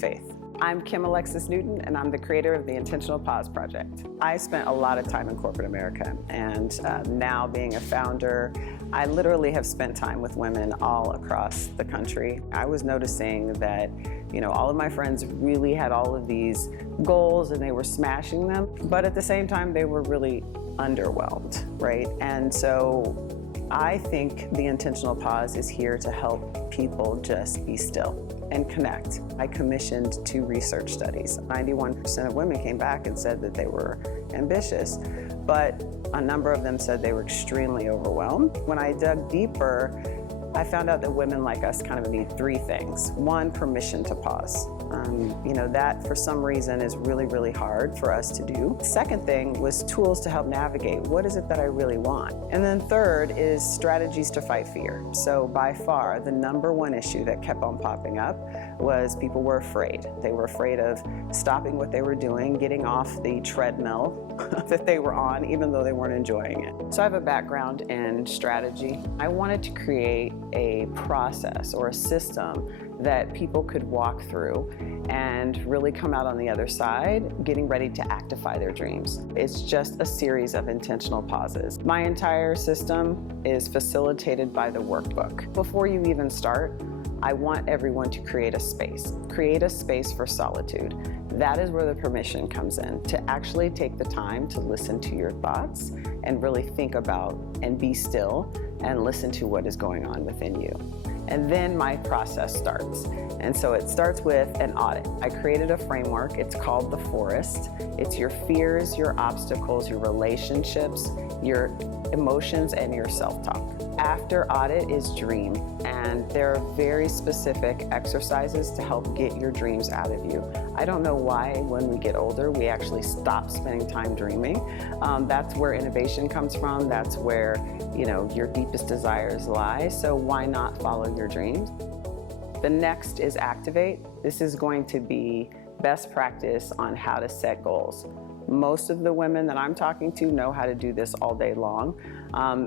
with faith. I'm Alexis Newton, and I'm the creator of the Intentional Pause Project. I spent a lot of time in corporate America, and now being a founder, I literally have spent time with women all across the country. I was noticing that, all of my friends really had all of these goals and they were smashing them, but at the same time, they were really underwhelmed, right? And so I think the Intentional Pause is here to help people just be still and connect. I commissioned 2 research studies. 91% of women came back and said that they were ambitious, but a number of them said they were extremely overwhelmed. When I dug deeper, I found out that women like us kind of need 3 things. 1, permission to pause. That for some reason is really, really hard for us to do. The second thing was tools to help navigate. What is it that I really want? And then third is strategies to fight fear. So by far, the number 1 issue that kept on popping up was people were afraid. They were afraid of stopping what they were doing, getting off the treadmill that they were on, even though they weren't enjoying it. So I have a background in strategy. I wanted to create a process or a system that people could walk through and really come out on the other side getting ready to actify their dreams. It's just a series of intentional pauses. My entire system is facilitated by the workbook. Before you even start, I want everyone to create a space. Create a space for solitude. That is where the permission comes in, to actually take the time to listen to your thoughts and really think about and be still and listen to what is going on within you. And then my process starts. And so it starts with an audit. I created a framework. It's called the Forest. It's your fears, your obstacles, your relationships, your emotions, and your self-talk. After audit is dream. And there are very specific exercises to help get your dreams out of you. I don't know why when we get older, we actually stop spending time dreaming. That's where innovation comes from. That's where, your deepest desires lie. So why not follow your dreams? The next is activate. This is going to be best practice on how to set goals. Most of the women that I'm talking to know how to do this all day long.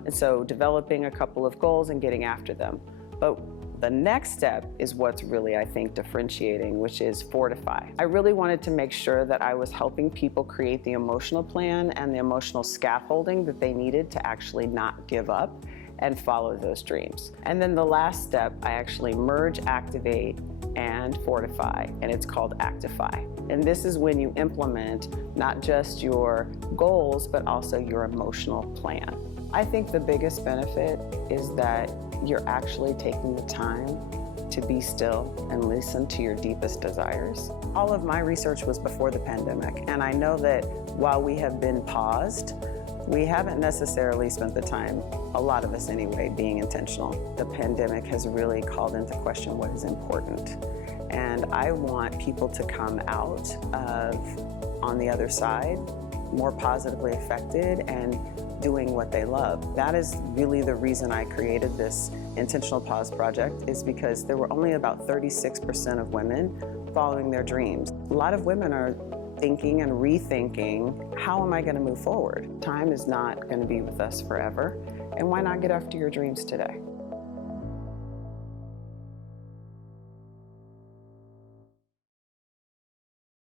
So developing a couple of goals and getting after them. But the next step is what's really, I think, differentiating, which is fortify. I really wanted to make sure that I was helping people create the emotional plan and the emotional scaffolding that they needed to actually not give up and follow those dreams. And then the last step, I actually merge, activate, and fortify, and it's called Actify. And this is when you implement not just your goals, but also your emotional plan. I think the biggest benefit is that you're actually taking the time to be still and listen to your deepest desires. All of my research was before the pandemic, and I know that while we have been paused, we haven't necessarily spent the time, a lot of us anyway, being intentional. The pandemic has really called into question what is important. And I want people to come out on the other side more positively affected and doing what they love. That is really the reason I created this Intentional Pause Project, is because there were only about 36% of women following their dreams. A lot of women are thinking and rethinking, how am I going to move forward? Time is not going to be with us forever, and why not get after your dreams today?